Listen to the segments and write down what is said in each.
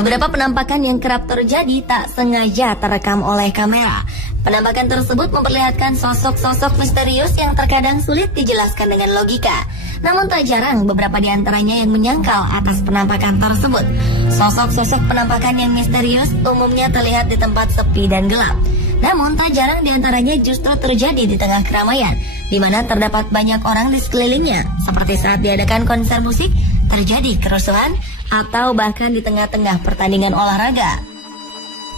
Beberapa penampakan yang kerap terjadi tak sengaja terekam oleh kamera. Penampakan tersebut memperlihatkan sosok-sosok misterius yang terkadang sulit dijelaskan dengan logika. Namun tak jarang beberapa di antaranya yang menyangkal atas penampakan tersebut. Sosok-sosok penampakan yang misterius umumnya terlihat di tempat sepi dan gelap. Namun tak jarang di antaranya justru terjadi di tengah keramaian, di mana terdapat banyak orang di sekelilingnya, seperti saat diadakan konser musik, terjadi kerusuhan, atau bahkan di tengah-tengah pertandingan olahraga.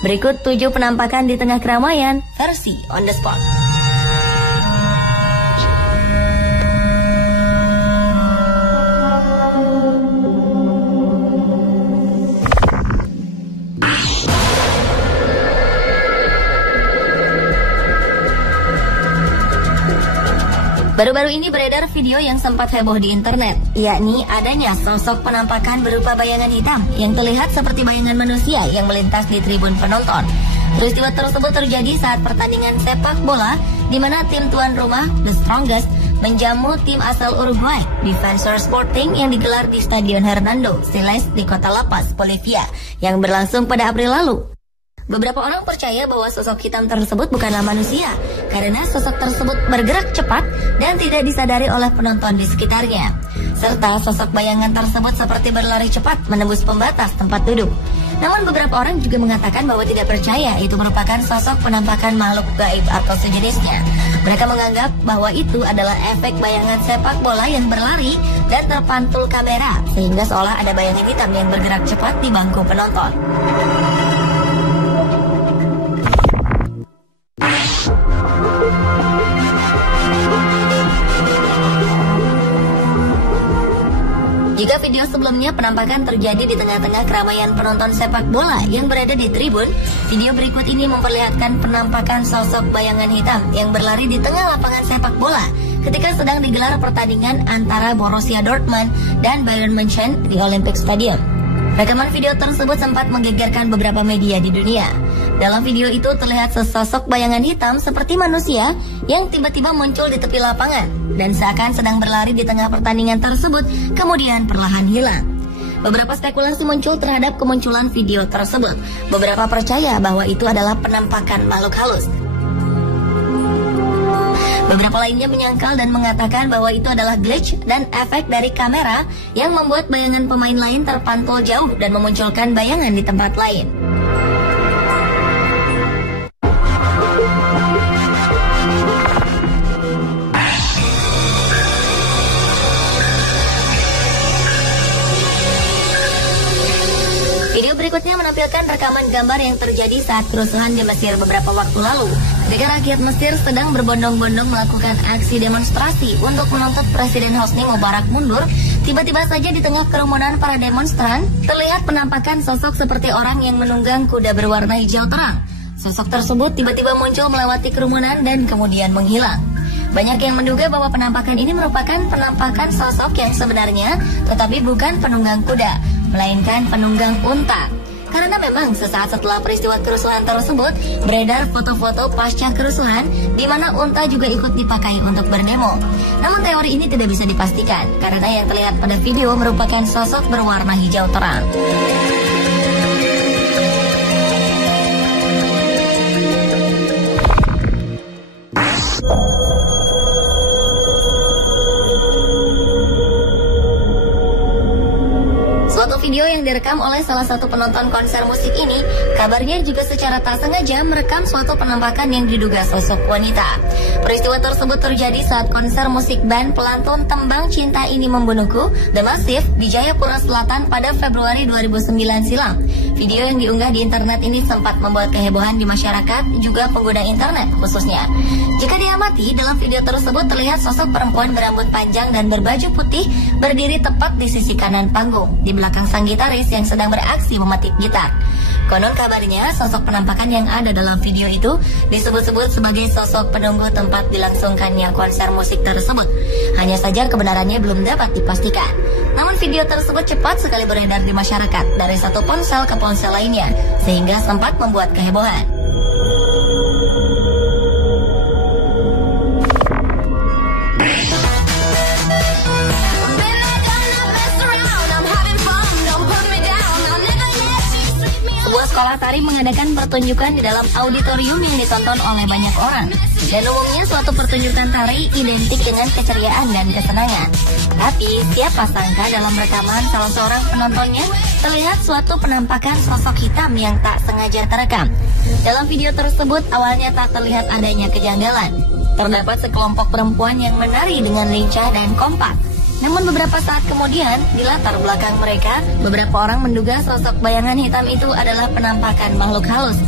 Berikut 7 penampakan di tengah keramaian versi on the spot. Baru-baru ini beredar video yang sempat heboh di internet, yakni adanya sosok penampakan berupa bayangan hitam yang terlihat seperti bayangan manusia yang melintas di tribun penonton. Peristiwa tersebut terjadi saat pertandingan sepak bola di mana tim tuan rumah, The Strongest, menjamu tim asal Uruguay, Defensor Sporting yang digelar di Stadion Hernando Siles di kota La Paz, Bolivia, yang berlangsung pada April lalu. Beberapa orang percaya bahwa sosok hitam tersebut bukanlah manusia karena sosok tersebut bergerak cepat dan tidak disadari oleh penonton di sekitarnya. Serta sosok bayangan tersebut seperti berlari cepat menembus pembatas tempat duduk. Namun beberapa orang juga mengatakan bahwa tidak percaya itu merupakan sosok penampakan makhluk gaib atau sejenisnya. Mereka menganggap bahwa itu adalah efek bayangan sepak bola yang berlari dan terpantul kamera sehingga seolah ada bayangan hitam yang bergerak cepat di bangku penonton. Jika video sebelumnya penampakan terjadi di tengah-tengah keramaian penonton sepak bola yang berada di tribun, video berikut ini memperlihatkan penampakan sosok bayangan hitam yang berlari di tengah lapangan sepak bola ketika sedang digelar pertandingan antara Borussia Dortmund dan Bayern München di Olympic Stadium. Rekaman video tersebut sempat menggegerkan beberapa media di dunia. Dalam video itu terlihat sesosok bayangan hitam seperti manusia yang tiba-tiba muncul di tepi lapangan dan seakan sedang berlari di tengah pertandingan tersebut, kemudian perlahan hilang. Beberapa spekulasi muncul terhadap kemunculan video tersebut. Beberapa percaya bahwa itu adalah penampakan makhluk halus. Beberapa lainnya menyangkal dan mengatakan bahwa itu adalah glitch dan efek dari kamera yang membuat bayangan pemain lain terpantul jauh dan memunculkan bayangan di tempat lain. Video berikutnya menampilkan rekaman gambar yang terjadi saat kerusuhan di Mesir beberapa waktu lalu. Ketika rakyat Mesir sedang berbondong-bondong melakukan aksi demonstrasi untuk menuntut Presiden Hosni Mubarak mundur, tiba-tiba saja di tengah kerumunan para demonstran, terlihat penampakan sosok seperti orang yang menunggang kuda berwarna hijau terang. Sosok tersebut tiba-tiba muncul melewati kerumunan dan kemudian menghilang. Banyak yang menduga bahwa penampakan ini merupakan penampakan sosok yang sebenarnya, tetapi bukan penunggang kuda, melainkan penunggang unta. Karena memang sesaat setelah peristiwa kerusuhan tersebut, beredar foto-foto pasca kerusuhan di mana unta juga ikut dipakai untuk berdemo. Namun teori ini tidak bisa dipastikan, karena yang terlihat pada video merupakan sosok berwarna hijau terang. Video yang direkam oleh salah satu penonton konser musik ini, kabarnya juga secara tak sengaja merekam suatu penampakan yang diduga sosok wanita. Peristiwa tersebut terjadi saat konser musik band pelantun Tembang Cinta Ini Membunuhku, The Massive, di Jayapura Selatan pada Februari 2009 silam. Video yang diunggah di internet ini sempat membuat kehebohan di masyarakat, juga pengguna internet khususnya. Jika diamati, dalam video tersebut terlihat sosok perempuan berambut panjang dan berbaju putih berdiri tepat di sisi kanan panggung, di belakang sang gitaris yang sedang beraksi memetik gitar. Konon kabarnya sosok penampakan yang ada dalam video itu disebut-sebut sebagai sosok penunggu tempat dilangsungkannya konser musik tersebut. Hanya saja kebenarannya belum dapat dipastikan. Namun video tersebut cepat sekali beredar di masyarakat dari satu ponsel ke ponsel lainnya, sehingga sempat membuat kehebohan. Tari mengadakan pertunjukan di dalam auditorium yang ditonton oleh banyak orang. Dan umumnya suatu pertunjukan tari identik dengan keceriaan dan kesenangan. Tapi siapa sangka dalam rekaman salah seorang penontonnya terlihat suatu penampakan sosok hitam yang tak sengaja terekam. Dalam video tersebut awalnya tak terlihat adanya kejanggalan. Terdapat sekelompok perempuan yang menari dengan lincah dan kompak. Namun beberapa saat kemudian, di latar belakang mereka, beberapa orang menduga sosok bayangan hitam itu adalah penampakan makhluk halus.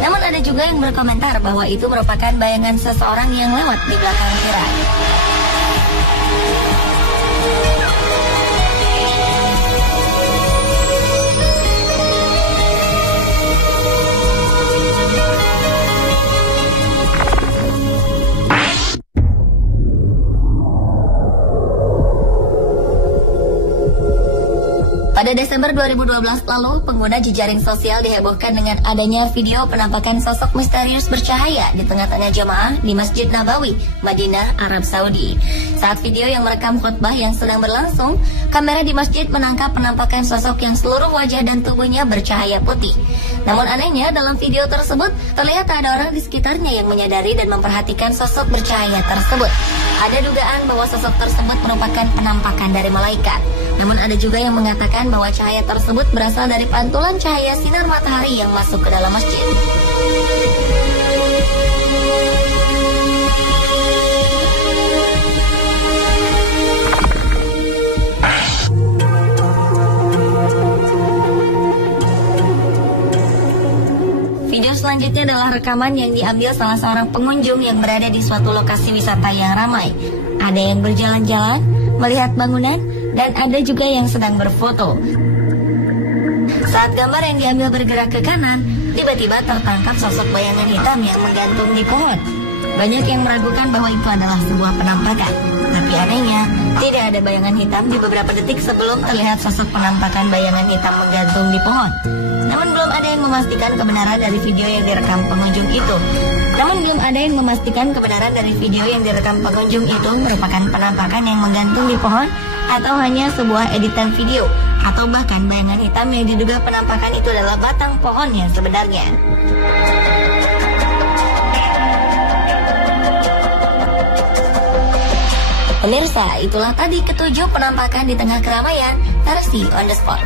Namun ada juga yang berkomentar bahwa itu merupakan bayangan seseorang yang lewat di belakang Vira. Pada Desember 2012 lalu, pengguna jejaring sosial dihebohkan dengan adanya video penampakan sosok misterius bercahaya di tengah-tengah jamaah di Masjid Nabawi, Madinah, Arab Saudi. Saat video yang merekam khutbah yang sedang berlangsung, kamera di masjid menangkap penampakan sosok yang seluruh wajah dan tubuhnya bercahaya putih. Namun anehnya, dalam video tersebut terlihat ada orang di sekitarnya yang menyadari dan memperhatikan sosok bercahaya tersebut. Ada dugaan bahwa sosok tersebut merupakan penampakan dari malaikat. Namun ada juga yang mengatakan bahwa cahaya tersebut berasal dari pantulan cahaya sinar matahari yang masuk ke dalam masjid. Video selanjutnya adalah rekaman yang diambil salah seorang pengunjung yang berada di suatu lokasi wisata yang ramai. Ada yang berjalan-jalan, melihat bangunan, dan ada juga yang sedang berfoto. Saat gambar yang diambil bergerak ke kanan, tiba-tiba tertangkap sosok bayangan hitam yang menggantung di pohon. Banyak yang meragukan bahwa itu adalah sebuah penampakan. Tapi anehnya, tidak ada bayangan hitam di beberapa detik sebelum terlihat sosok penampakan bayangan hitam menggantung di pohon. Namun belum ada yang memastikan kebenaran dari video yang direkam pengunjung itu. Merupakan penampakan yang menggantung di pohon atau hanya sebuah editan video, atau bahkan bayangan hitam yang diduga penampakan itu adalah batang pohon yang sebenarnya. Pemirsa, itulah tadi ketujuh penampakan di tengah keramaian versi On The Spot.